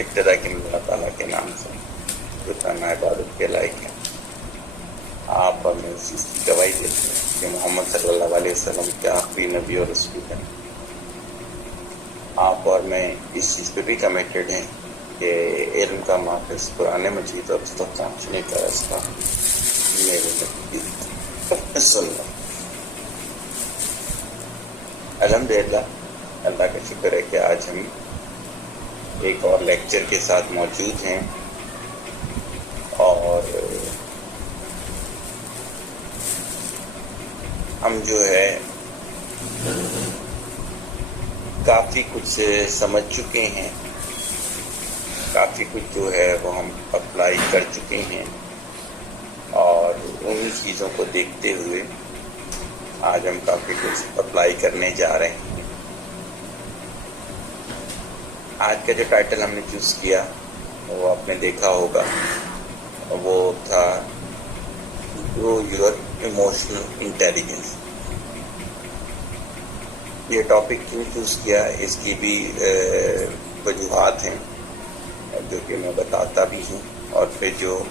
ابتدا کی اللہ تعالیٰ کے نام سے جو تنہا عبادت کے لائق ہے. آپ ہمیں اس چیز کی گواہی دیتے ہیں کہ محمد صلی اللہ علیہ وسلم کے آخری نبی اور رسول ہیں. آپ اور میں اس چیز پہ بھی کمیٹڈ ہیں کہ علم کا محافظ قرآن مجید اور اس تک پہنچنے کا راستہ میرے نبی صلی اللہ. الحمدللہ اللہ کا شکر ہے کہ آج ہم ایک اور لیکچر کے ساتھ موجود ہیں اور ہم جو ہے کافی کچھ سمجھ چکے ہیں, کافی کچھ جو ہے وہ ہم اپلائی کر چکے ہیں اور ان چیزوں کو دیکھتے ہوئے آج ہم کافی کچھ اپلائی کرنے جا رہے ہیں. آج کا جو ٹائٹل ہم نے چوز کیا وہ آپ نے دیکھا ہوگا, وہ تھا گرو یور ایموشنل انٹیلیجنس. یہ ٹاپک کیوں چوز کیا اس کی بھی وجوہات ہیں جو کہ میں بتاتا بھی ہوں, اور پھر جو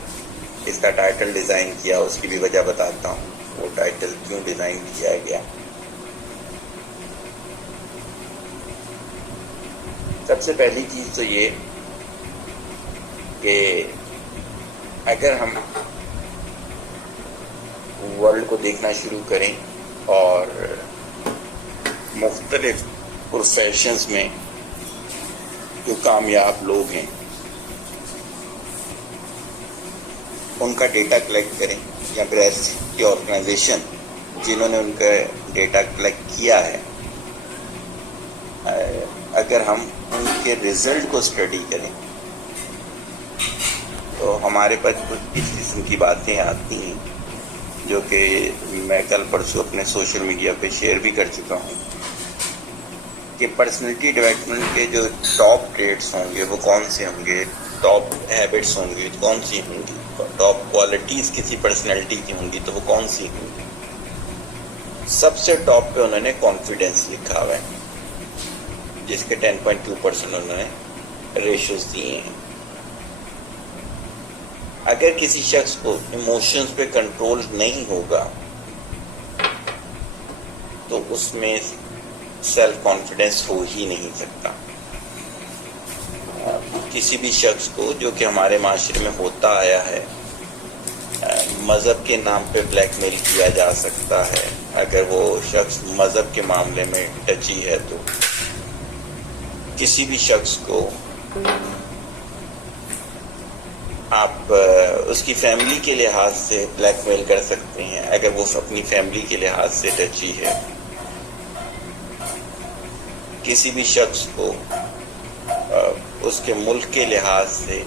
اس کا ٹائٹل ڈیزائن کیا اس کی بھی وجہ بتاتا ہوں, وہ ٹائٹل کیوں ڈیزائن کیا گیا. سب سے پہلی چیز تو یہ کہ اگر ہم ورلڈ کو دیکھنا شروع کریں اور مختلف پروفیشنز میں جو کامیاب لوگ ہیں ان کا ڈیٹا کلیکٹ کریں, یا پھر ایسی آرگنائزیشن جنہوں نے ان کا ڈیٹا کلیکٹ کیا ہے, اگر ہم ان کے رزلٹ کو اسٹڈی کریں تو ہمارے پاس کچھ اس قسم کی باتیں آتی ہیں جو کہ میں کل پرسوں اپنے سوشل میڈیا پہ شیئر بھی کر چکا ہوں کہ پرسنالٹی ڈیولپمنٹ کے جو ٹاپ ٹریٹس ہوں گے وہ کون سے ہوں گے, ٹاپ ہیبٹس ہوں گی کون سی ہوں گی, ٹاپ کوالٹیز کسی پرسنالٹی کی ہوں گی تو وہ کون سی ہوں گی. سب سے ٹاپ پہ انہوں نے کانفیڈنس لکھا ہوا ہے جس کے 10.2% انہوں نے ریشوز دیے ہیں. اگر کسی شخص کو ایموشنز پہ کنٹرول نہیں ہوگا تو اس میں سیلف کانفیڈنس ہو ہی نہیں سکتا. کسی بھی شخص کو جو کہ ہمارے معاشرے میں ہوتا آیا ہے, مذہب کے نام پہ بلیک میل کیا جا سکتا ہے. اگر وہ شخص مذہب کے معاملے میں ٹچی ہے تو کسی بھی شخص کو آپ اس کی فیملی کے لحاظ سے بلیک میل کر سکتے ہیں اگر وہ اپنی فیملی کے لحاظ سے ٹچی ہے. کسی بھی شخص کو اس کے ملک کے لحاظ سے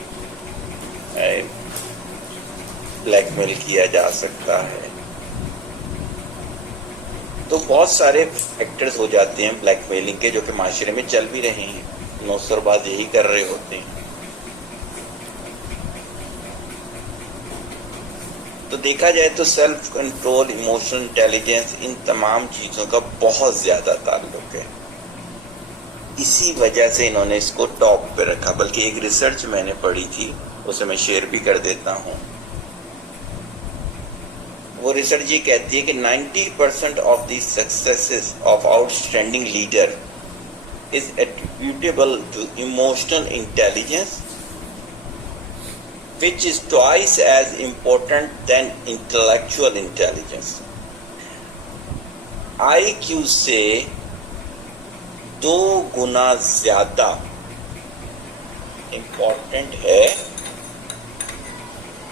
بلیک میل کیا جا سکتا ہے. تو بہت سارے فیکٹرز ہو جاتے ہیں بلیک میلنگ کے جو کہ معاشرے میں چل بھی رہے ہیں, نوسر باز یہی کر رہے ہوتے ہیں. تو دیکھا جائے تو سیلف کنٹرول, ایموشنل انٹیلیجنس, ان تمام چیزوں کا بہت زیادہ تعلق ہے. اسی وجہ سے انہوں نے اس کو ٹاپ پہ رکھا. بلکہ ایک ریسرچ میں نے پڑھی تھی, اسے میں شیئر بھی کر دیتا ہوں. وہ ریسرچ یہ کہتی ہے کہ 90% of the successes of outstanding leader is attributable to emotional intelligence which is twice as important than intellectual intelligence. IQ سے 2 گنا زیادہ امپورٹنٹ ہے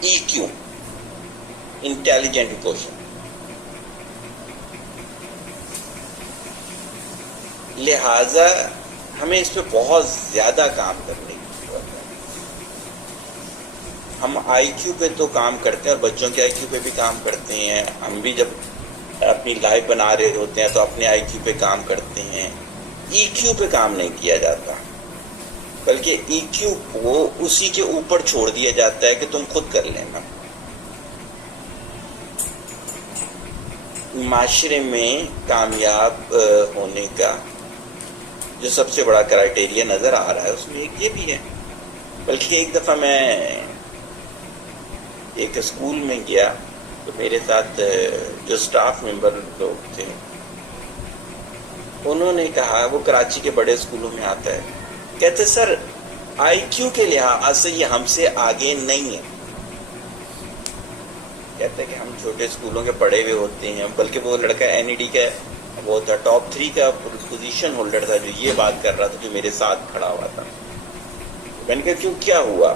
EQ, انٹیلیجنٹ کوشن. لہذا ہمیں اس پہ بہت زیادہ کام کرنے کی ضرورت ہے. ہم آئی کیو پہ تو کام کرتے ہیں اور بچوں کے آئی کیو پہ بھی کام کرتے ہیں. ہم بھی جب اپنی لائف بنا رہے ہوتے ہیں تو اپنے آئی کیو پہ کام کرتے ہیں. ای کیو پہ کام نہیں کیا جاتا, بلکہ ای کیو کو اسی کے اوپر چھوڑ دیا جاتا ہے کہ تم خود کر لینا. معاشرے میں کامیاب ہونے کا جو سب سے بڑا کرائٹیریا نظر آ رہا ہے اس میں ایک یہ بھی ہے بلکہ ایک دفعہ میں ایک اسکول میں گیا تو میرے ساتھ جو سٹاف ممبر لوگ تھے انہوں نے کہا، وہ کراچی کے بڑے اسکولوں میں آتا ہے، کہتے سر آئی کیو کے لحاظ سے یہ ہم سے آگے نہیں ہے. کہتے ہیں کہ ہم چھوٹے اسکولوں کے پڑھے ہوئے ہوتے ہیں، بلکہ وہ لڑکا این ای ڈی کا وہ تھا ٹاپ 3 کا پوزیشن ہولڈر تھا جو یہ بات کر رہا تھا، جو میرے ساتھ کھڑا ہوا تھا. میں نے کہا کیوں، کیا ہوا؟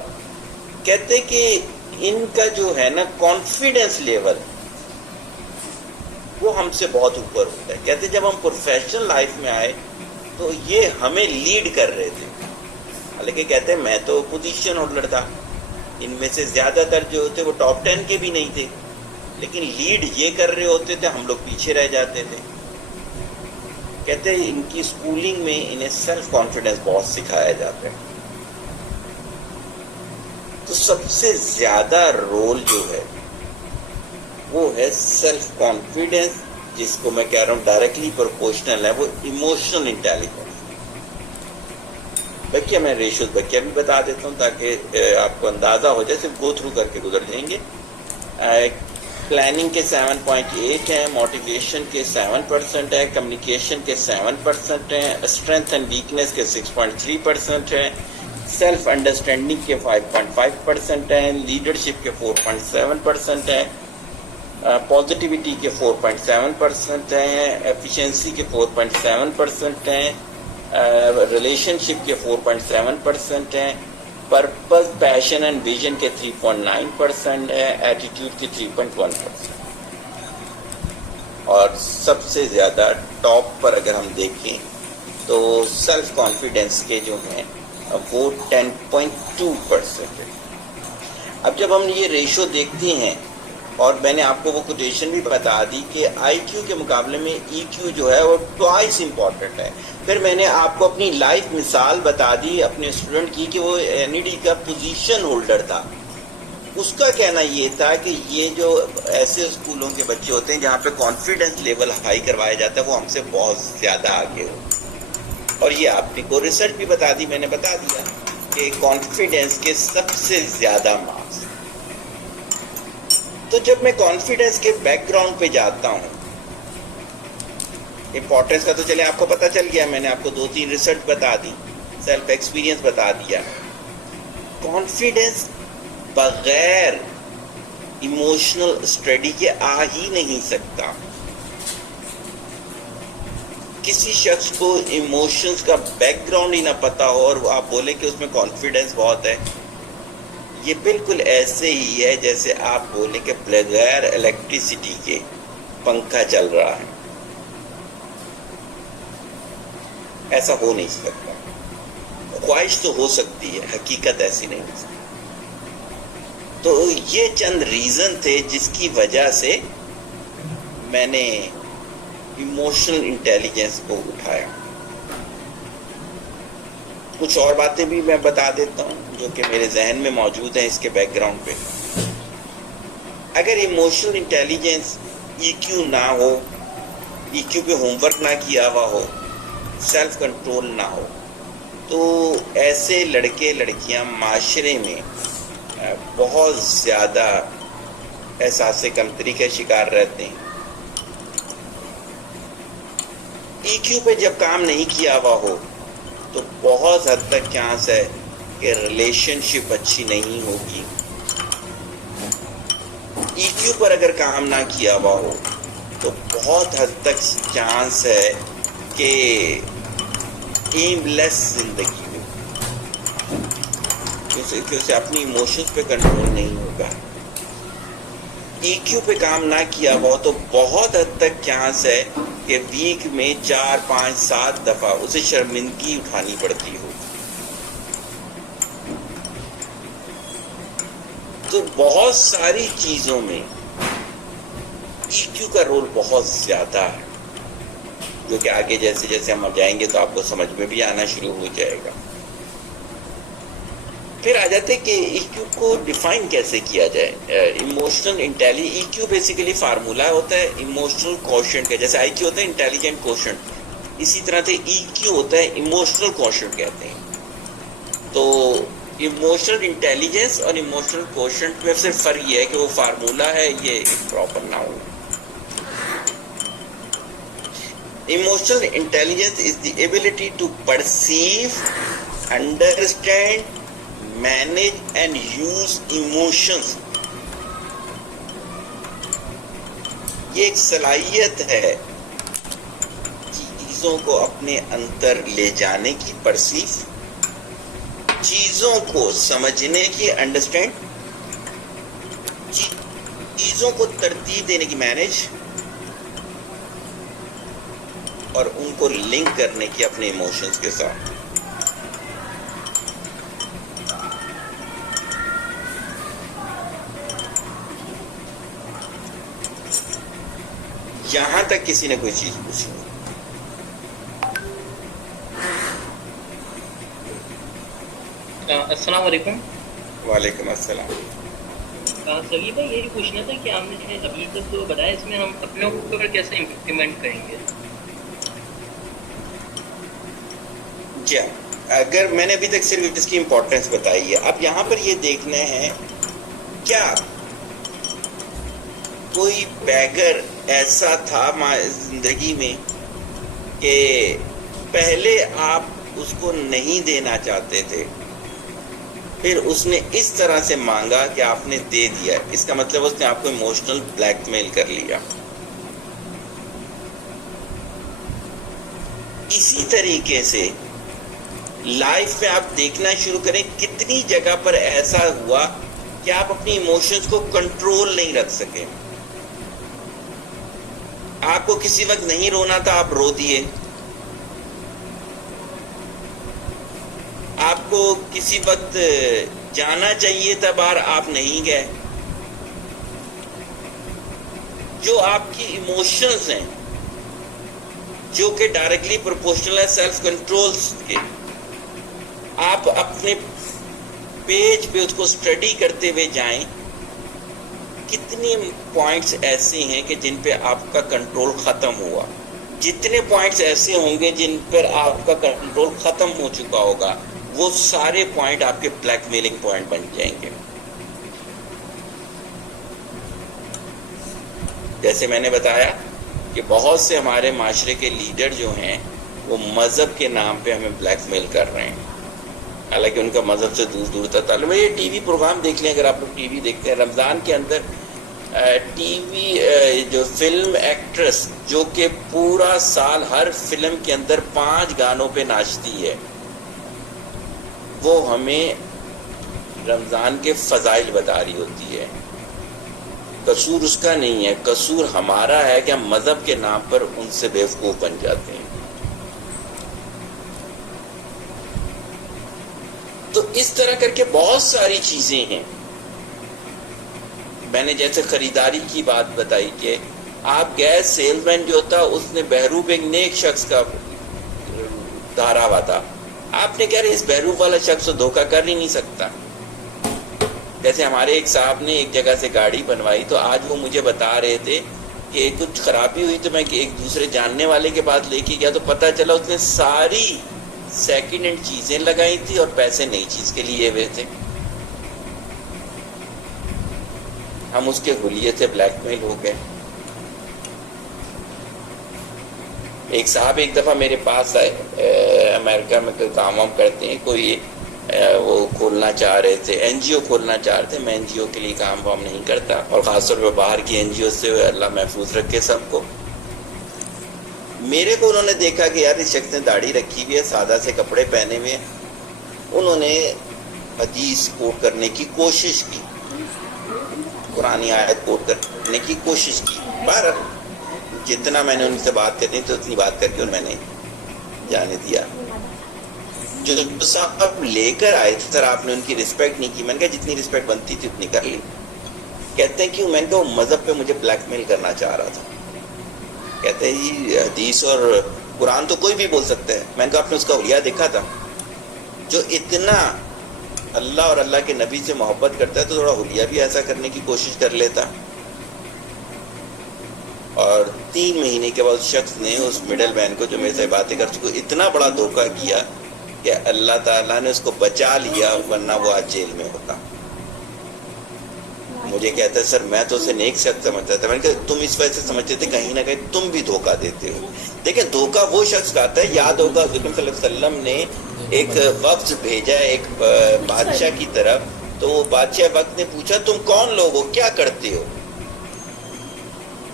کہتے کہ ان کا جو ہے نا کانفیڈنس لیول وہ ہم سے بہت اوپر ہوتا ہے. کہتے جب ہم پروفیشنل لائف میں آئے تو یہ ہمیں لیڈ کر رہے تھے، حالانکہ کہتے ہیں میں تو پوزیشن ہولڈر تھا، ان میں سے زیادہ تر جو تھے وہ ٹاپ 10 کے بھی نہیں تھے، لیکن لیڈ یہ کر رہے ہوتے تھے، ہم لوگ پیچھے رہ جاتے تھے. کہتے ہیں ان کی اسکولنگ میں انہیں سیلف کانفیڈنس بہت سکھایا جاتا ہے. تو سب سے زیادہ رول جو ہے وہ ہے سیلف کانفیڈنس، جس کو میں کہہ رہا ہوں ڈائریکٹلی پروپورشنل ہے وہ ایموشنل انٹیلیجنس. بقیہ میں ریشوز بقیہ بھی بتا دیتا ہوں تاکہ آپ کو اندازہ ہو جائے، صرف گو تھرو کر کے گزر جائیں گے. پلاننگ کے 7.8 ہیں، موٹیویشن کے 7% ہے، کمیونیکیشن کے 7% ہیں، اسٹرینتھ اینڈ ویکنیس کے 6.3% ہیں، سیلف انڈرسٹینڈنگ کے 5.5% ہیں، لیڈرشپ کے 4.7% ہیں، پازیٹیوٹی کے 4.7% ہیں، ایفیشنسی کے 4.7% ہیں، ریلیشن شپ کے 4.7% ہیں، پرپز پیشن اینڈ ویژن کے 3.9% ہے، ایٹیٹیوڈ کے 3.1%. اور سب سے زیادہ ٹاپ پر اگر ہم دیکھیں تو سیلف کانفیڈنس کے جو ہیں وہ 10.2% ہے. اب جب ہم یہ ریشو دیکھتے ہیں، اور میں نے آپ کو وہ کوٹیشن بھی بتا دی کہ آئی کیو کے مقابلے میں ای کیو جو ہے وہ ٹوائس امپورٹنٹ ہے. پھر میں نے آپ کو اپنی لائف مثال بتا دی اپنے اسٹوڈنٹ کی کہ وہ این ای ڈی کا پوزیشن ہولڈر تھا. اس کا کہنا یہ تھا کہ یہ جو ایسے اسکولوں کے بچے ہوتے ہیں جہاں پہ کانفیڈنس لیول ہائی کروایا جاتا ہے وہ ہم سے بہت زیادہ آگے ہو. اور یہ آپ کو ریسرچ بھی بتا دی، میں نے بتا دیا کہ کانفیڈنس کے سب سے زیادہ مارکس. تو جب میں کانفیڈنس کے بیک گراؤنڈ پہ جاتا ہوں، امپورٹنس کا تو چلے آپ کو پتہ چل گیا، میں نے آپ کو 2-3 ریسرچ بتا دی، سیلف ایکسپیرینس بتا دیا. کانفیڈنس بغیر ایموشنل اسٹڈی کے آ ہی نہیں سکتا. کسی شخص کو ایموشنز کا بیک گراؤنڈ ہی نہ پتا ہو اور آپ بولیں کہ اس میں کانفیڈنس بہت ہے، یہ بالکل ایسے ہی ہے جیسے آپ بولیں کہ بغیر الیکٹریسٹی کے پنکھا چل رہا ہے. ایسا ہو نہیں سکتا. خواہش تو ہو سکتی ہے، حقیقت ایسی نہیں ہو سکتی. تو یہ چند ریزن تھے جس کی وجہ سے میں نے ایموشنل انٹیلیجنس کو اٹھایا. کچھ اور باتیں بھی میں بتا دیتا ہوں جو کہ میرے ذہن میں موجود ہیں اس کے بیک گراؤنڈ پہ. اگر ایموشنل انٹیلیجنس ای کیو نہ ہو، ای کیو پہ ہوم ورک نہ کیا ہوا ہو، سیلف کنٹرول نہ ہو، تو ایسے لڑکے لڑکیاں معاشرے میں بہت زیادہ احساس کمتری کا شکار رہتے ہیں. ای کیو پہ جب کام نہیں کیا ہوا ہو تو بہت حد تک چانس ہے کہ ریلیشن شپ اچھی نہیں ہوگی. ای کیو پر اگر کام نہ کیا ہوا ہو تو بہت حد تک چانس ہے کہ ایم لیس زندگی میں، کیونکہ اسے اپنی ایموشنز پہ کنٹرول نہیں ہوگا. ای کیو پہ کام نہ کیا ہوا ہو تو بہت حد تک چانس ہے کہ ویک میں 4 5 7 دفعہ اسے شرمندگی اٹھانی پڑتی ہو. تو بہت ساری چیزوں میں ای کیو کا رول بہت زیادہ ہے، جو کہ آگے جیسے جیسے ہم جائیں گے تو آپ کو سمجھ میں بھی آنا شروع ہو جائے گا. پھر آ جاتے کہ ای کیو کو ڈیفائن کیسے کیا جائے. ایموشنل ای کیو بیسیکلی فارمولا ہوتا ہے ایموشنل کوشنٹ کا. جیسے آئی کیو ہوتا ہے انٹیلیجنٹ کوشنٹ، اسی طرح سے ای کیو ہوتا ہے ایموشنل کوشنٹ کہتے ہیں. تو ایموشنل انٹیلیجنس اور ایموشنل کوشنٹ میں صرف فرق یہ ہے کہ وہ فارمولا ہے، یہ ایک پراپر ناؤن ہے. Emotional intelligence is the ability to perceive, understand, manage and use emotions. یہ ایک صلاحیت ہے چیزوں کو اپنے اندر لے جانے کی، پرسیو، چیزوں کو سمجھنے کی، انڈرسٹینڈ، چیزوں کو ترتیب دینے کی، مینیج، اور ان کو لنک کرنے کی اپنے ایموشنز کے ساتھ. یہاں تک کسی نے کوئی چیز پوچھی؟ السلام علیکم. وعلیکم السلام. سگی بھائی یہ پوچھنا تھا کہ آپ نے ابھی تک تو بتایا، اس میں ہم اپنے اوپر کیسے امپلیمنٹ کریں گے؟ جی، اگر میں نے ابھی تک صرف اس کی امپورٹنس بتائی ہے، اب یہاں پر یہ دیکھنا ہے کیا کوئی بیگر ایسا تھا زندگی میں کہ پہلے آپ اس کو نہیں دینا چاہتے تھے، پھر اس نے اس طرح سے مانگا کہ آپ نے دے دیا، اس کا مطلب اس نے آپ کو ایموشنل بلیک میل کر لیا. اسی طریقے سے لائف میں آپ دیکھنا شروع کریں کتنی جگہ پر ایسا ہوا کہ آپ اپنی ایموشنز کو کنٹرول نہیں رکھ سکے. آپ کو کسی وقت نہیں رونا تھا، آپ رو دیے. آپ کو کسی وقت جانا چاہیے تھا باہر، آپ نہیں گئے. جو آپ کی ایموشنز ہیں جو کہ ڈائریکٹلی پروپورشنل ہے سیلف کنٹرول کے، آپ اپنے پیج پہ اس کو اسٹڈی کرتے ہوئے جائیں. کتنے پوائنٹس ایسے ہیں کہ جن پہ آپ کا کنٹرول ختم ہوا، جتنے پوائنٹس ایسے ہوں گے جن پر آپ کا کنٹرول ختم ہو چکا ہوگا، وہ سارے پوائنٹ آپ کے بلیک میلنگ پوائنٹ بن جائیں گے. جیسے میں نے بتایا کہ بہت سے ہمارے معاشرے کے لیڈر جو ہیں وہ مذہب کے نام پہ ہمیں بلیک میل کر رہے ہیں، حالانکہ ان کا مذہب سے دور دور تک تعلق ہے. یہ ٹی وی پروگرام دیکھ لیں، اگر آپ لوگ ٹی وی دیکھتے ہیں، رمضان کے اندر ٹی وی جو فلم ایکٹریس جو کہ پورا سال ہر فلم کے اندر 5 گانوں پہ ناچتی ہے، وہ ہمیں رمضان کے فضائل بتا رہی ہوتی ہے. قصور اس کا نہیں ہے، قصور ہمارا ہے کہ ہم مذہب کے نام پر ان سے بیوقوف بن جاتے ہیں. تو اس طرح کر کے بہت ساری چیزیں ہیں. میں نے جیسے خریداری کی بات بتائی کہ آپ گیس سیلز مین جو تھا اس نے بہروپ ایک نیک شخص کا دھارا ہوا تھا، آپ نے کہہ رہے اس بہروپ والا شخص دھوکہ کر ہی نہیں سکتا. جیسے ہمارے ایک صاحب نے ایک جگہ سے گاڑی بنوائی، تو آج وہ مجھے بتا رہے تھے کہ کچھ خرابی ہوئی، تو میں ایک دوسرے جاننے والے کے پاس لے کے گیا تو پتہ چلا اس نے ساری سیکنڈ ہینڈ چیزیں لگائی تھی اور پیسے نئی چیز کے لیے ہوئے تھے. ہم اس کے حلیے سے بلیک میل ہو گئے. ایک صاحب ایک دفعہ میرے پاس آئے، امریکہ میں کوئی کام وام کرتے ہیں، کوئی وہ کھولنا چاہ رہے تھے، این جی او کھولنا چاہ رہے تھے. میں این جی او کے لیے کام وام نہیں کرتا، اور خاص طور پہ باہر کی این جی او سے اللہ محفوظ رکھے سب کو. میرے کو انہوں نے دیکھا کہ یار اس شخص نے داڑھی رکھی ہوئی ہے، سادہ سے کپڑے پہنے ہوئے، انہوں نے حدیث کوٹ کرنے کی کوشش کی، قرآنی آیت کوٹ کرنے کی کوشش کی. پر جتنا میں نے ان سے بات کرنی تو اتنی بات کر کے اور میں نے جانے دیا. جو صاحب لے کر آئے تھے سر، آپ نے ان کی رسپیکٹ نہیں کی. میں نے کہا جتنی رسپیکٹ بنتی تھی اتنی کر لی. کہتے ہیں کیوں؟ میں نے کہا وہ مذہب پہ مجھے بلیک میل کرنا چاہ رہا تھا. کہتے ہیں جی حدیث اور قرآن تو کوئی بھی بول سکتا ہے. میں نے کہا آپ نے اس کا حلیہ دیکھا تھا؟ جو اتنا اللہ اور اللہ کے نبی سے محبت کرتا ہے تو تھوڑا حلیہ بھی ایسا کرنے کی کوشش کر لیتا. اور 3 مہینے کے بعد اس شخص نے اس مڈل مین کو جو میرے سے باتیں کر چکے اتنا بڑا دھوکہ کیا کہ اللہ تعالیٰ نے اس کو بچا لیا ورنہ وہ آج جیل میں ہوتا. مجھے کہتا ہے سر میں تو اسے نیک شخص سمجھتا تھا. میں نے کہا تم اس وجہ سے سمجھتے تھے کہیں نہ کہیں تم بھی دھوکہ دیتے ہو. دیکھیں دھوکہ وہ شخص کہتا ہے, یاد ہوگا حضور صلی اللہ علیہ وسلم نے ایک وفد بھیجا ایک بادشاہ کی طرف, تو وہ بادشاہ وقت نے پوچھا تم کون لوگ ہو, کیا کرتے ہو؟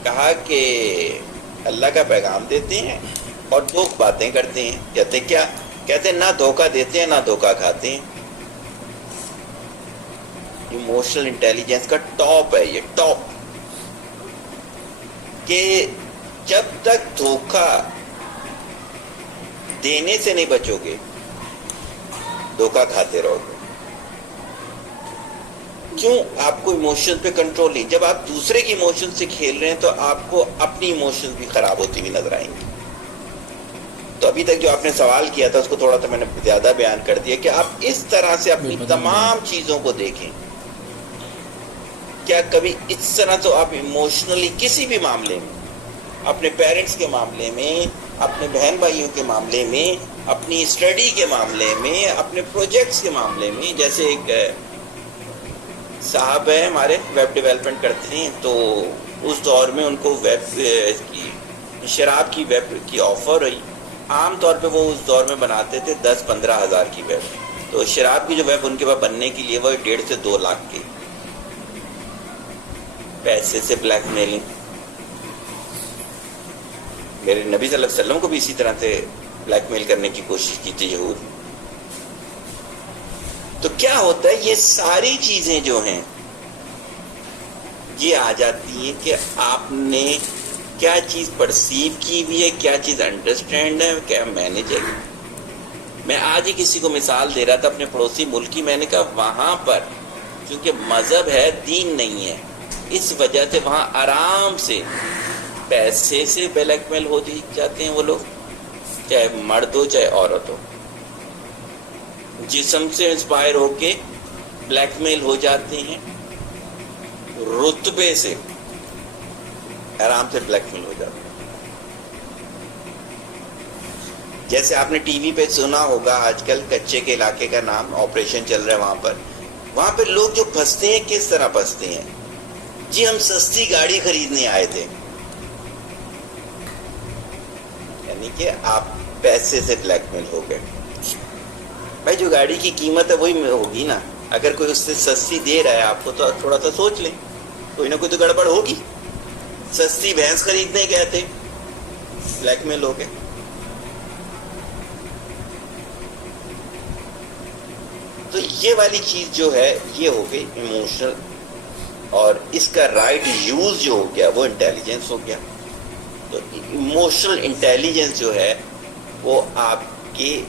کہا کہ اللہ کا پیغام دیتے ہیں اور دو باتیں کرتے ہیں. کہتے کیا؟ کہتے نہ دھوکہ دیتے ہیں نہ دھوکہ کھاتے ہیں. ایموشنل انٹیلیجنس کا ٹاپ ہے یہ, ٹاپ, کہ جب تک دھوکہ دینے سے نہیں بچو گے دھوکہ کھاتے رہو گے. کیوں؟ آپ کو ایموشن پہ کنٹرول نہیں. جب آپ دوسرے کی ایموشن سے کھیل رہے ہیں تو آپ کو اپنی ایموشن بھی خراب ہوتی ہوئی نظر آئیں گی. تو ابھی تک جو آپ نے سوال کیا تھا اس کو تھوڑا سا میں نے زیادہ بیان کر دیا کہ آپ اس طرح سے اپنی تمام چیزوں کو دیکھیں. کیا کبھی اس طرح تو آپ ایموشنلی کسی بھی معاملے میں, اپنے پیرنٹس کے معاملے میں, اپنے بہن بھائیوں کے معاملے میں, اپنی اسٹڈی کے معاملے میں, اپنے پروجیکٹس کے معاملے میں, جیسے ایک صاحب ہیں ہمارے ویب ڈیولپمنٹ کرتے ہیں, تو اس دور میں ان کو ویب کی شراب کی ویب کی آفر ہوئی. عام طور پہ وہ اس دور میں بناتے تھے 10-15 ہزار کی ویب, تو شراب کی جو ویب ان کے پاس بننے کے لیے وہ 1.5 سے 2 لاکھ کی پیسے سے بلیک میلنگ. میرے نبی صلی اللہ علیہ وسلم کو بھی اسی طرح سے بلیک میل کرنے کی کوشش کی تھی یہود. تو کیا ہوتا ہے, یہ ساری چیزیں جو ہیں یہ آ جاتی ہیں کہ آپ نے کیا چیز پرسیو کی بھی ہے, کیا چیز انڈرسٹینڈ ہے, کیا مینیج ہے. میں آج ہی کسی کو مثال دے رہا تھا اپنے پڑوسی ملک کی. میں نے کہا وہاں پر کیونکہ مذہب ہے دین نہیں ہے, اس وجہ سے وہاں آرام سے پیسے سے بلیک میل ہو جاتے ہیں وہ لوگ, چاہے مرد ہو چاہے عورت ہو. جسم سے انسپائر ہو کے بلیک میل ہو جاتے ہیں, رتبے سے آرام سے بلیک میل ہو جاتے ہیں. جیسے آپ نے ٹی وی پہ سنا ہوگا آج کل کچے کے علاقے کا نام آپریشن چل رہا ہے, وہاں پہ لوگ جو پھنستے ہیں کس طرح پھنستے ہیں, جی ہم سستی گاڑی خریدنے آئے تھے, یعنی کہ آپ پیسے سے بلیک میل ہو گئے. بھائی جو گاڑی کی قیمت ہے وہی ہوگی نا, اگر کوئی اس سے سستی دے رہا ہے آپ کو تو تھوڑا سا سوچ لیں, کوئی نہ کوئی تو گڑبڑ ہوگی. سستی بھینس خریدنے گئے تھے, بلیک میل ہو گئے. تو یہ والی چیز جو ہے یہ ہو گئی ایموشنل, اور اس کا رائٹ یوز جو ہو گیا وہ انٹیلیجنس ہو گیا. تو ایموشنل انٹیلیجنس جو ہے وہ آپ کے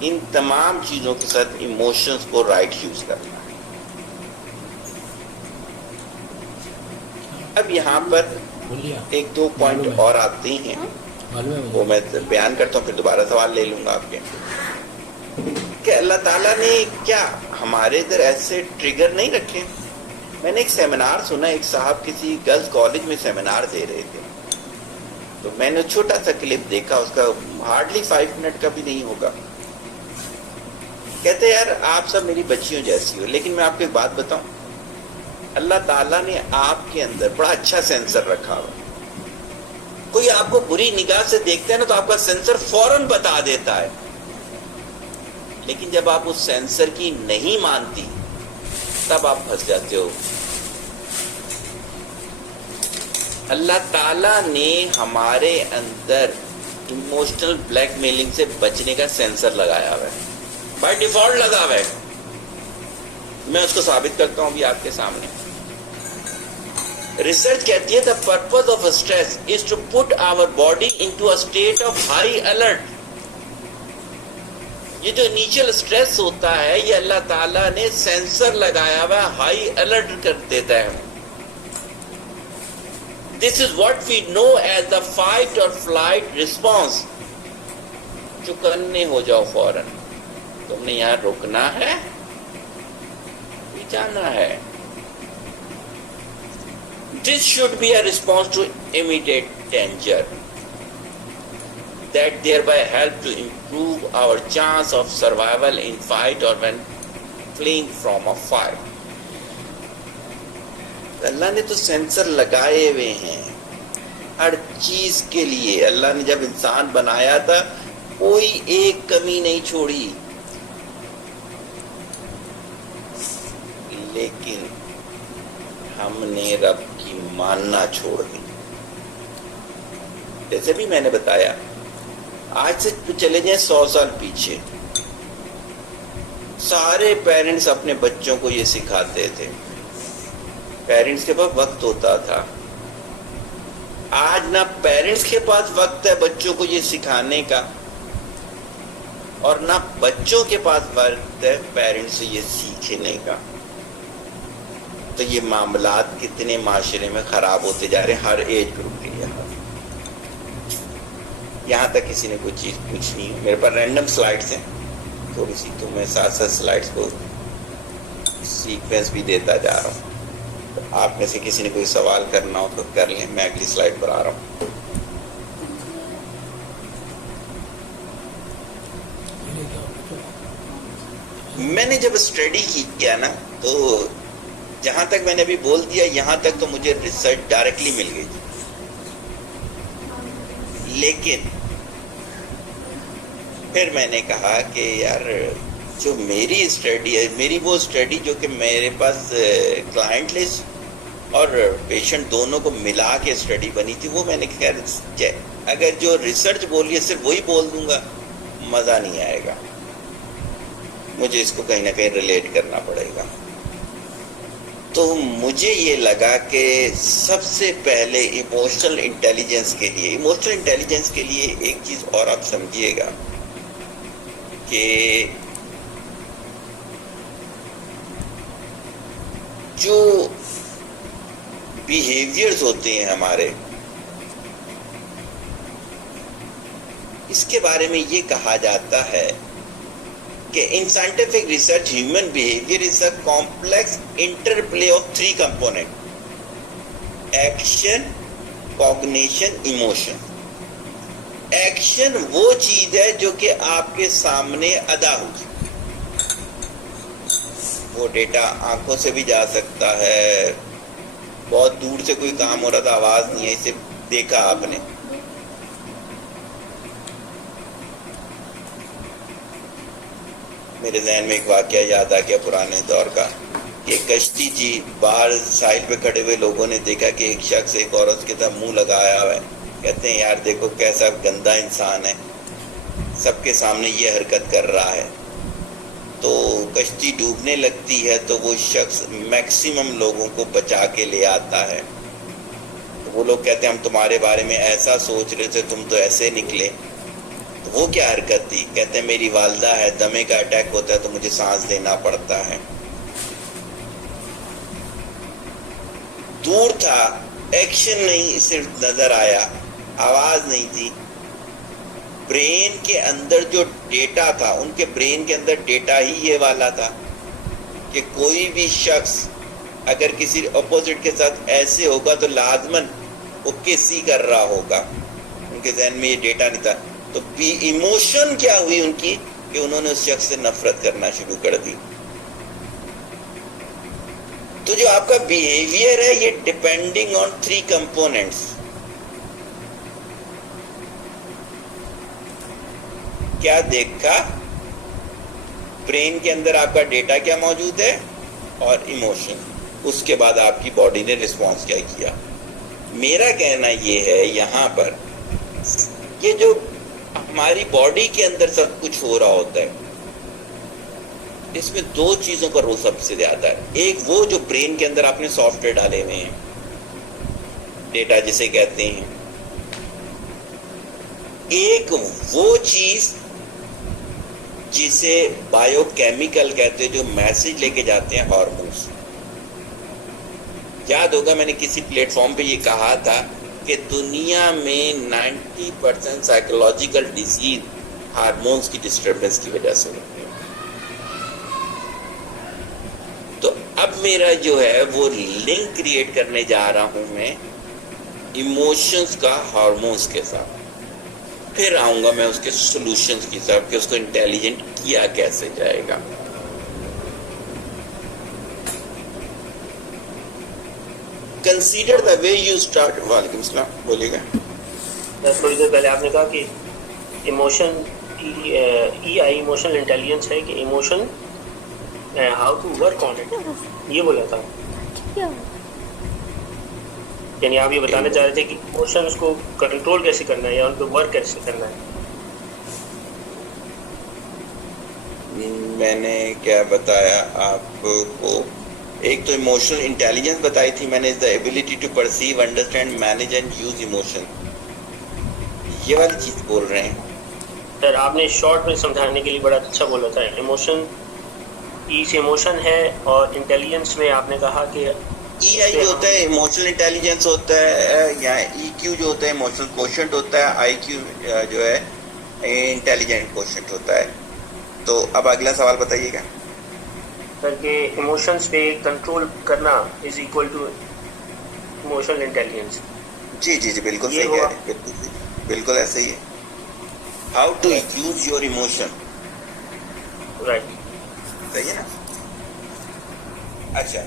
ان تمام چیزوں کے ساتھ ایموشنز کو رائٹ یوز کرنا ہے. اب یہاں پر ایک دو پوائنٹ اور آتے ہیں, وہ میں بیان کرتا ہوں, پھر دوبارہ سوال لے لوں گا آپ کے. کہ اللہ تعالیٰ نے کیا ہمارے ادھر ایسے ٹریگر نہیں رکھے. میں نے ایک سیمینار سنا, ایک صاحب کسی گرلز کالج میں سیمینار دے رہے تھے, تو میں نے چھوٹا سا کلپ دیکھا, اس کا ہارڈلی 5 منٹ کا بھی نہیں ہوگا. کہتے یار آپ سب میری بچیوں جیسی ہو, لیکن میں آپ کو ایک بات بتاؤں, اللہ تعالیٰ نے آپ کے اندر بڑا اچھا سینسر رکھا ہوا. کوئی آپ کو بری نگاہ سے دیکھتا ہے نا تو آپ کا سینسر فوراً بتا دیتا ہے, لیکن جب آپ اس سینسر کی نہیں مانتی تب آپ پھنس جاتے ہو. اللہ تعالیٰ نے ہمارے اندر ایموشنل بلیک میلنگ سے بچنے کا سینسر لگایا ہوا ہے, بائی ڈیفالٹ لگا ہوا ہے. میں اس کو ثابت کرتا ہوں بھی آپ کے سامنے. ریسرچ کہتی ہے the purpose of stress is to put our body into a state of high alert. یہ جو انیشل سٹریس ہوتا ہے یہ اللہ تعالیٰ نے سینسر لگایا ہوا, ہائی الرٹ کر دیتا ہے. This is what we know as the fight or flight response. چکنے ہو جاؤ فوراً, تم نے یہاں رکنا ہے, جانا ہے. This should be a response to immediate danger that thereby help to improve our chance of survival in fight or when fleeing from a fire. اللہ نے تو سینسر لگائے ہوئے ہیں ہر چیز کے لیے. اللہ نے جب انسان بنایا تھا کوئی ایک کمی نہیں چھوڑی, لیکن ہم نے رب کی ماننا چھوڑ دی. جیسے بھی میں نے بتایا, آج سے چلے جائیں 100 سال پیچھے, سارے پیرنٹس اپنے بچوں کو یہ سکھاتے تھے. پیرنٹس کے پاس وقت ہوتا تھا. آج نہ پیرنٹس کے پاس وقت ہے بچوں کو یہ سکھانے کا, اور نہ بچوں کے پاس وقت ہے پیرنٹس سے یہ سیکھنے کا. تو یہ معاملات کتنے معاشرے میں خراب ہوتے جا رہے ہیں ہر ایج گروپ کے لیے. یہاں تک کسی نے کوئی چیز پوچھنی ہے؟ میرے پاس رینڈم سلائڈس ہیں تھوڑی سی, تو میں ساتھ ساتھ سلائڈس کو سیکوینس بھی دیتا جا رہا ہوں. تو آپ میں سے کسی نے کوئی سوال کرنا ہو تو کر لیں, میں اگلی سلائڈ پر آ رہا ہوں. میں نے جب اسٹڈی کیا نا, تو جہاں تک میں نے ابھی بول دیا یہاں تک تو مجھے ریسرچ ڈائریکٹلی مل گئی, لیکن پھر میں نے کہا کہ یار جو میری اسٹڈی ہے, میری وہ اسٹڈی جو کہ میرے پاس کلائنٹ لسٹ اور پیشنٹ دونوں کو ملا کے اسٹڈی بنی تھی, وہ میں نے کہا اگر جو ریسرچ بولی ہے صرف وہی بول دوں گا مزہ نہیں آئے گا, مجھے اس کو کہیں نہ کہیں ریلیٹ کرنا پڑے گا. تو مجھے یہ لگا کہ سب سے پہلے ایموشنل انٹیلیجنس کے لیے ایک چیز اور آپ سمجھیے گا کہ جو بیہیویئرز ہوتے ہیں ہمارے, اس کے بارے میں یہ کہا جاتا ہے کہ in scientific research human behavior is a complex interplay of 3 components: action, cognition, emotion. Action وہ چیز ہے جو کہ آپ کے سامنے ادا ہوگی. وہ ڈیٹا آنکھوں سے بھی جا سکتا ہے, بہت دور سے کوئی کام ہو رہا تھا آواز نہیں ہے, اسے دیکھا آپ نے. میرے ذہن میں ایک واقعہ یاد آ گیا پرانے دور کا. ایک کشتی تھی, باہر ساحل پہ کھڑے ہوئے لوگوں نے دیکھا کہ ایک شخص ایک عورت کے ساتھ منہ لگایا ہوا ہے. کہتے ہیں یار دیکھو کیسا گندا انسان ہے, سب کے سامنے یہ حرکت کر رہا ہے. تو کشتی ڈوبنے لگتی ہے تو وہ شخص میکسیمم لوگوں کو بچا کے لے آتا ہے. تو وہ لوگ کہتے ہیں ہم تمہارے بارے میں ایسا سوچ رہے تھے, تم تو ایسے نکلے. تو وہ کیا حرکت تھی؟ کہتے ہیں میری والدہ ہے, دمے کا اٹیک ہوتا ہے تو مجھے سانس دینا پڑتا ہے. دور تھا, ایکشن نہیں, صرف نظر آیا, آواز نہیں تھی. برین کے اندر جو ڈیٹا تھا, ان کے برین کے اندر ڈیٹا ہی یہ والا تھا کہ کوئی بھی شخص اگر کسی اپوزٹ کے ساتھ ایسے ہوگا تو لازماً وہ کسی کر رہا ہوگا. ان کے ذہن میں یہ ڈیٹا نہیں تھا. تو ایموشن کیا ہوئی ان کی کہ انہوں نے اس شخص سے نفرت کرنا شروع کر دی. تو جو آپ کا بیہیویئر ہے یہ ڈیپینڈنگ آن 3 کمپوننٹس. کیا دیکھا, برین کے اندر آپ کا ڈیٹا کیا موجود ہے, اور ایموشن. اس کے بعد آپ کی باڈی نے رسپانس کیا کیا. میرا کہنا یہ ہے یہاں پر یہ جو ہماری باڈی کے اندر سب کچھ ہو رہا ہوتا ہے, اس میں 2 چیزوں کا رول سب سے زیادہ ہے. ایک وہ جو برین کے اندر آپ نے سافٹ ویئر ڈالے ہوئے ہیں, ڈیٹا جسے کہتے ہیں. ایک وہ چیز جسے بایو کیمیکل کہتے ہیں, جو میسج لے کے جاتے ہیں, ہارمونز. یاد ہوگا میں نے کسی پلیٹ فارم پہ یہ کہا تھا کہ دنیا میں 90% سائیکولوجیکل ڈیزیز ہارمونز کی ڈسٹربنس کی وجہ سے ہوتی ہے. تو اب میرا جو ہے وہ لنک کریٹ کرنے جا رہا ہوں میں ایموشنز کا ہارمونز کے ساتھ. پھر آؤں گا میں اس کے سولوشنز کی طرف کہ اس کو انٹیلیجنٹ کیا کیسے جائے گا. Consider the way you start. وعلیکم السلام, بولیے گا. تھوڑی دیر پہلے آپ نے کہا کہ emotion E I emotional intelligence ہے کہ emotion how to work on it, یہ بولا تھا. یعنی آپ یہ بتانا چاہ رہے تھے کہ ایموشنس کو کنٹرول کیسے کرنا ہے یا ان پہ ورک کیسے کرنا ہے. میں نے کیا بتایا آپ کو؟ ایک تو ایموشنل انٹیلیجنس بتائی تھی میں نے, is the ability to perceive, understand, manage and use emotion. یہ والی چیز بول رہے ہیں سر. آپ نے شارٹ میں سمجھانے کے لیے بڑا اچھا بولا تھا. ایموشن ای سے ایموشن ہے, اور انٹیلیجنس میں آپ نے کہا کہ ای آئی جو ہوتا ہے ایموشنل انٹیلیجنس ہوتا ہے, یا ای کیو جو ہوتا ہے ایموشنل کوشنٹ ہوتا ہے, آئی کیو جو ہے انٹیلیجنٹ کوشنٹ ہوتا ہے. تو اب اگلا سوال بتائیے گا سر کہ ایموشنس پہ کنٹرول کرنا is equal to emotional intelligence. جی جی جی بالکل صحیح ہے, بالکل ایسے ہی ہے. How to use your emotion, right, صحیح ہے نا. اچھا,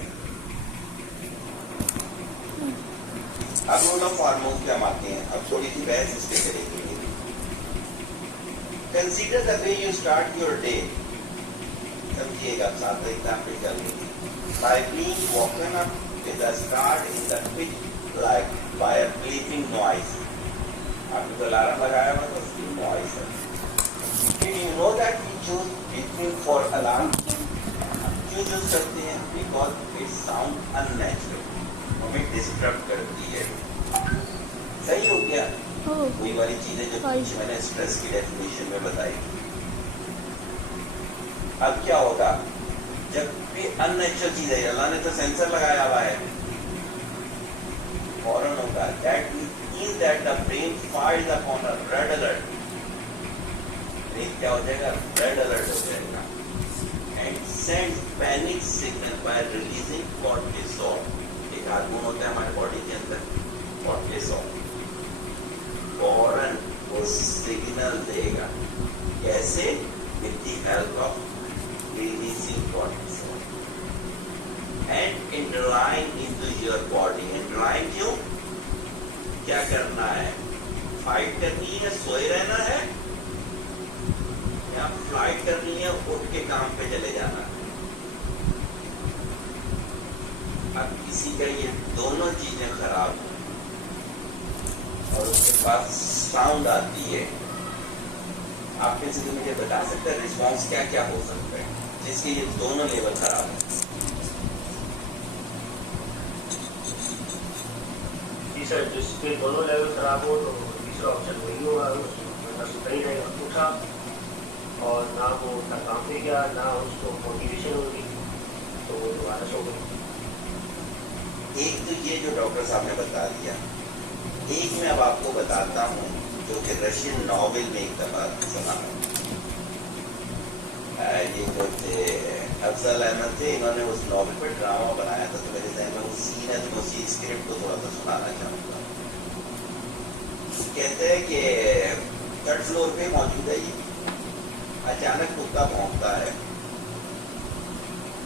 اب رول آف ہارمونز پہ ہم آتے ہیں. اب تھوڑی سی بحث اس پہ کریں گے. Consider the way you start your day. سمجھیے گا, ساتھ ایگزامپل کر لیں گے. By being woken up with a start in the pitch like by a bleeping noise. آپ نے تو الارم لگایا ہوا تو اس کی نوائز ہے. Did you know that we choose beeping for alarm? کیوں چوز کرتے ہیں؟ Because it sound unnatural. ہمیں ڈسٹرب کرتی ہے. صحیح ہو گیا. وہی والی چیزیں جو پیچھے میں نے اسٹریس کی ڈیفینیشن میں بتائی. اب کیا ہوگا جب بھی ان نیچرل چیز ہے, اللہ نے تو سینسر لگایا ہوا ہے, فوراً ہوگا. That means that the brain fires upon a red alert. brain کیا ہو جائے گا, red alert ہو جائے گا, and sends panic signal by releasing cortisol. ایک ہارمون ہوتا ہے ہمارے باڈی کے اندر, cortisol. فوراً وہ سگنل دے گا. کیسے؟ with the help of releasing cortisol and entering into your body. entering کیوں؟ کیا کرنا ہے؟ فائٹ کرنی ہے, سوئے رہنا ہے, یا فلائٹ کرنی ہے, اٹھ کے کام پہ چلے جانا ہے. اب کسی کا یہ دونوں چیزیں خراب ہیں اور اس کے پاس ساؤنڈ آتی ہے. آپ میں سے تو مجھے بتا سکتے ہیں رسپانس کیا کیا ہو سکتا ہے جس کے یہ دونوں لیول خراب ہیں؟ جی سر, جس کے دونوں لیول خراب ہو تو تیسرا آپشن وہی ہوگا, صحیح رہے گا. اٹھا اور نہ وہ اپنا کام پہ گیا, نہ اس کو موٹیویشن ہوگی, تو وہ دوبارہ سو گئی. ایک تو یہ جو ڈاکٹر صاحب نے بتا دیا, ایک میں اب آپ کو بتاتا ہوں جو کہ رشین ناول میں ایک دفعہ سنا. یہ جو تھے افضل احمد تھے, انہوں نے اس ناول پر ڈرامہ بنایا تھا, تو میرے ذہن میں وہ سین ہے, تو میں اسی اسکرپٹ کو تھوڑا سا سنانا چاہوں گا. کہتے ہیں کہ تھرڈ فلور پہ موجود ہے, یہ اچانک کتا بھونکتا ہے.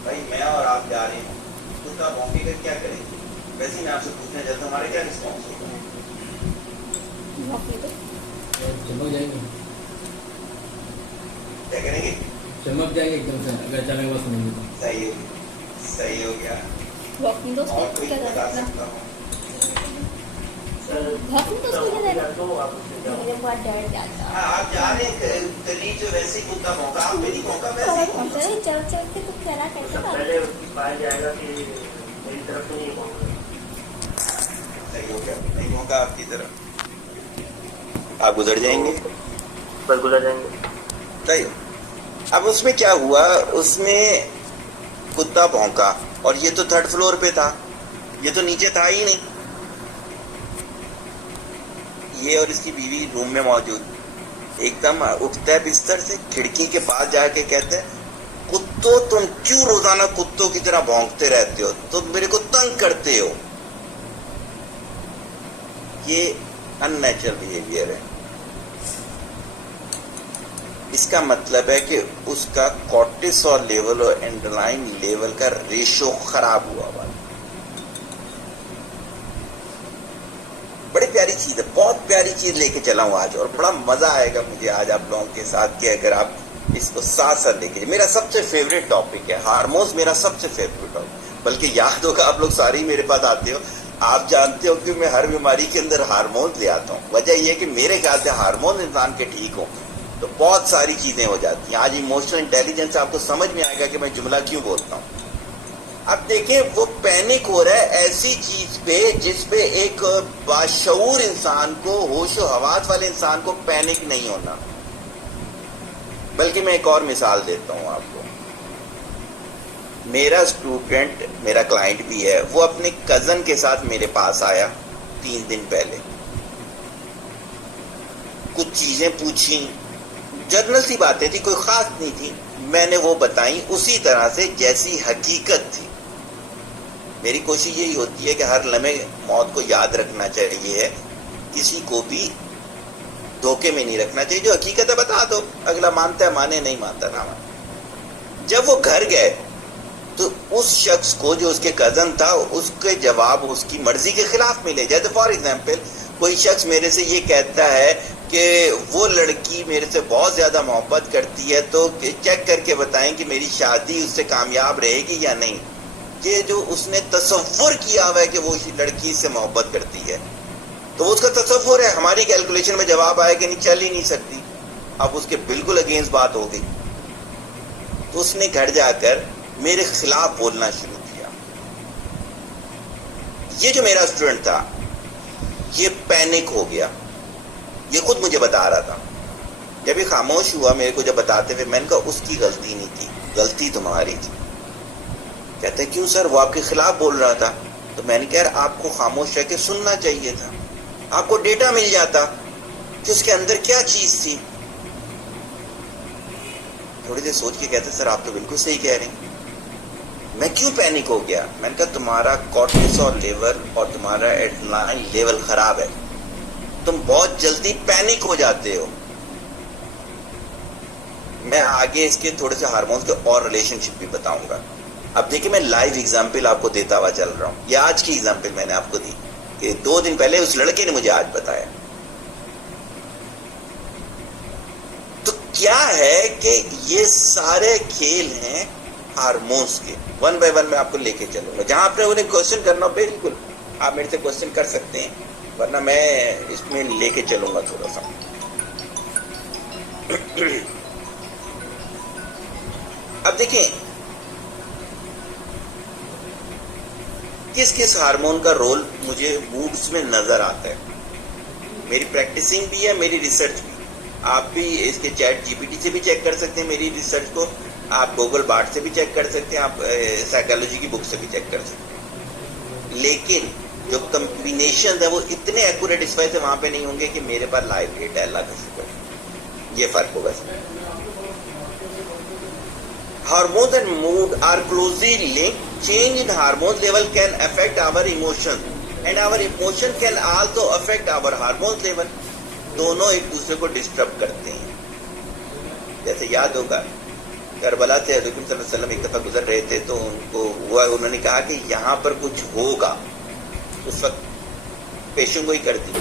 بھائی میں اور آپ جا رہے ہیں, کتا بھونکے گا, کیا کریں گے؟ ویسے میں آپ سے پوچھنا چاہتا ہوں ہمارے کیا رسپانس ہوگا؟ چمک جائیں گے. کیا کریں گے؟ چمک جائیں گے ایک دم سے, اگر اچانک بس نہیں ہوگا. صحیح ہو گیا. اور کوئی بتا سکتا ہوں؟ ہاں, آپ جا رہے ہیں قریب جو ویسے ہی کتا بھونکا, آپ میری بھونکا ویسے ہی بھونکا. پہلے پایا جائے گا کہ میری طرف سے نہیں پہنچ گا. صحیح ہو گیا, نہیں بھونکا آپ کی طرف, آپ گزر جائیں گے, بس گزر جائیں گے. صحیح. اب اس میں کیا ہوا, اس میں کتا بھونکا اور یہ تو تھرڈ فلور پہ تھا, یہ تو نیچے تھا ہی نہیں. یہ اور اس کی بیوی روم میں موجود, ایک دم اٹھتا ہے بستر سے, کھڑکی کے پاس جا کے کہتے ہیں, کتوں تم کیوں روزانہ کتوں کی طرح بھونکتے رہتے ہو, تم میرے کو تنگ کرتے ہو. یہ ان نیچرل بیہیویئر ہے. اس کا مطلب ہے کہ اس کا کورٹیسول لیول اور اینڈرلائن لیول کا ریشو خراب ہوا ہوا ہے. بڑی پیاری چیز ہے, بہت پیاری چیز لے کے چلا ہوں آج, اور بڑا مزہ آئے گا مجھے آج آپ لوگوں کے ساتھ کہ اگر آپ اس کو ساتھ ساتھ لے کے. میرا سب سے فیوریٹ ٹاپک ہے ہارمونز, میرا سب سے فیوریٹ ٹاپک, بلکہ یاد ہوگا آپ لوگ سارے ہی میرے پاس آتے ہو, آپ جانتے ہو کہ میں ہر بیماری کے اندر ہارمونز لے آتا ہوں. وجہ یہ ہے کہ میرے خیال سے ہارمون انسان کے ٹھیک ہوں تو بہت ساری چیزیں ہو جاتی ہیں. آج ایموشنل انٹیلیجنس آپ کو سمجھ میں آئے گا کہ میں جملہ کیوں بولتا ہوں. اب دیکھیں وہ پینک ہو رہا ہے ایسی چیز پہ جس پہ ایک باشعور انسان کو, ہوش و حواس والے انسان کو پینک نہیں ہونا. بلکہ میں ایک اور مثال دیتا ہوں آپ کو. میرا اسٹوڈنٹ, میرا کلائنٹ بھی ہے, وہ اپنے کزن کے ساتھ میرے پاس آیا 3 دن پہلے. کچھ چیزیں پوچھی, جنرل سی باتیں تھی, کوئی خاص نہیں تھی, میں نے وہ بتائیں اسی طرح سے جیسی حقیقت تھی. میری کوشش یہی ہوتی ہے کہ ہر لمحے موت کو یاد رکھنا چاہیے, کسی کو بھی دھوکے میں نہیں رکھنا چاہیے. جو حقیقت ہے بتا دو, اگلا مانتا ہے مانے, نہیں مانتا نہ مانے. جب وہ گھر گئے تو اس شخص کو جو اس کے کزن تھا, اس کے جواب اس کی مرضی کے خلاف ملے. جیسے فار ایگزامپل کوئی شخص میرے سے یہ کہتا ہے کہ وہ لڑکی میرے سے بہت زیادہ محبت کرتی ہے تو چیک کر کے بتائیں کہ میری شادی اس سے کامیاب رہے گی یا نہیں. یہ جو اس نے تصور کیا ہوا ہے کہ وہ لڑکی اس سے محبت کرتی ہے, تو اس کا تصور ہے. ہماری کیلکولیشن میں جواب آئے کہ نہیں, چل ہی نہیں سکتی. اب اس کے بالکل اگینسٹ بات ہو گئی, تو اس نے گھر جا کر میرے خلاف بولنا شروع کیا. یہ جو میرا اسٹوڈنٹ تھا یہ پینک ہو گیا. یہ خود مجھے بتا رہا تھا. جب یہ خاموش ہوا میرے کو جب بتاتے ہوئے, میں نے کہا اس کی غلطی نہیں تھی, غلطی تمہاری تھی. کہتے کیوں سر, وہ آپ کے خلاف بول رہا تھا. تو میں نے کہا یار آپ کو خاموش رہ کے سننا چاہیے تھا, آپ کو ڈیٹا مل جاتا کہ اس کے اندر کیا چیز تھی. تھوڑی دیر سوچ کے کہتے سر آپ تو بالکل صحیح کہہ رہے ہیں. میں کیوں پینک ہو گیا؟ میں نے کہا تمہارا کورٹیسول لیول اور تمہارا ایڈرینالین لیول خراب ہے, تم بہت جلدی پینک ہو جاتے ہو. میں آگے اس کے تھوڑے سے ہارمونز کے اور ریلیشن شپ بھی بتاؤں گا. اب دیکھیں میں لائیو ایگزامپل آپ کو دیتا ہوا چل رہا ہوں. یہ آج کی ایگزامپل میں نے آپ کو دی کہ 2 دن پہلے اس لڑکے نے مجھے آج بتایا. تو کیا ہے کہ یہ سارے کھیل ہیں ہارمونز کے. 1 بائی 1 میں آپ کو لے کے چلوں گا. جہاں آپ نے انہیں کوشچن کرنا بالکل آپ میرے سے کوشچن کر سکتے ہیں, ورنہ میں اس میں لے کے چلوں گا تھوڑا سا. اب دیکھیں کس کس ہارمون کا رول مجھے موڈز میں نظر آتا ہے. میری پریکٹسنگ بھی ہے, میری ریسرچ بھی. آپ بھی اس کے چیٹ جی پی ٹی سے بھی چیک کر سکتے ہیں میری ریسرچ کو, آپ گوگل بارڈ سے بھی چیک کر سکتے ہیں, آپ سائیکالوجی کی بک سے بھی چیک کر سکتے ہیں. لیکن جو کمبینیشن ہے وہ اتنے ایکوریٹ اس وجہ سے وہاں پہ نہیں ہوں گے کہ میرے پاس لائیو ڈیٹا ہے. اللہ کا شکر, یہ فرق ہوگا. Hormones and mood are closely linked. Change in hormone level can affect our emotions, and our emotion can also affect our hormone level. دونوں ایک دوسرے کو ڈسٹرب کرتے ہیں. جیسے یاد ہوگا کربلا سے حضرت صلی اللہ علیہ وسلم ایک دفعہ گزر رہے تھے تو ان کو ہوا, انہوں نے کہا کہ یہاں پر کچھ ہوگا. اس وقت پیشن گوئی کر دی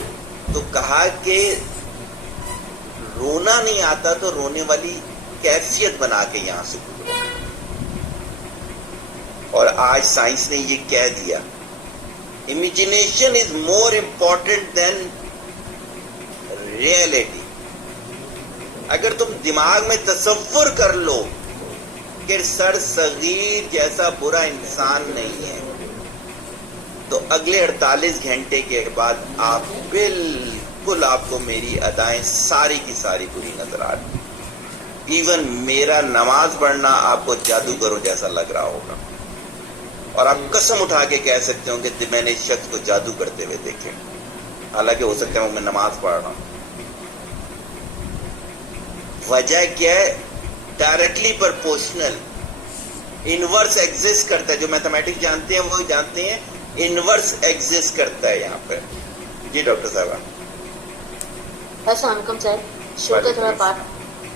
تو کہا کہ رونا نہیں آتا تو رونے والی کیفیت بنا کے یہاں سے گزرا. اور آج سائنس نے یہ کہہ دیا امیجنیشن از مور امپورٹنٹ دین ریئلٹی. اگر تم دماغ میں تصور کر لو کہ سر صغیر جیسا برا انسان نہیں ہے تو اگلے 48 گھنٹے کے بعد آپ بالکل, آپ کو میری ادائیں ساری کی ساری بری نظر آ رہی. ایون میرا نماز پڑھنا آپ کو جادوگروں جیسا لگ رہا ہوگا, اور آپ قسم اٹھا کے کہہ سکتے ہوں کہ میں نے اس شخص کو جادو کرتے ہوئے دیکھے, حالانکہ ہو سکتا ہے میں نماز پڑھ رہا ہوں. وجہ کیا ہے؟ Directly proportional. انورس ایگزسٹ کرتا ہے. جو میتھمیٹکس جانتے ہیں وہ جانتے ہیں انورس ایگزسٹ کرتا ہے یہاں پہ. جی ڈاکٹر صاحبہ. السلام علیکم سر, شو کا تھوڑا پارٹ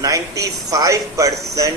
95%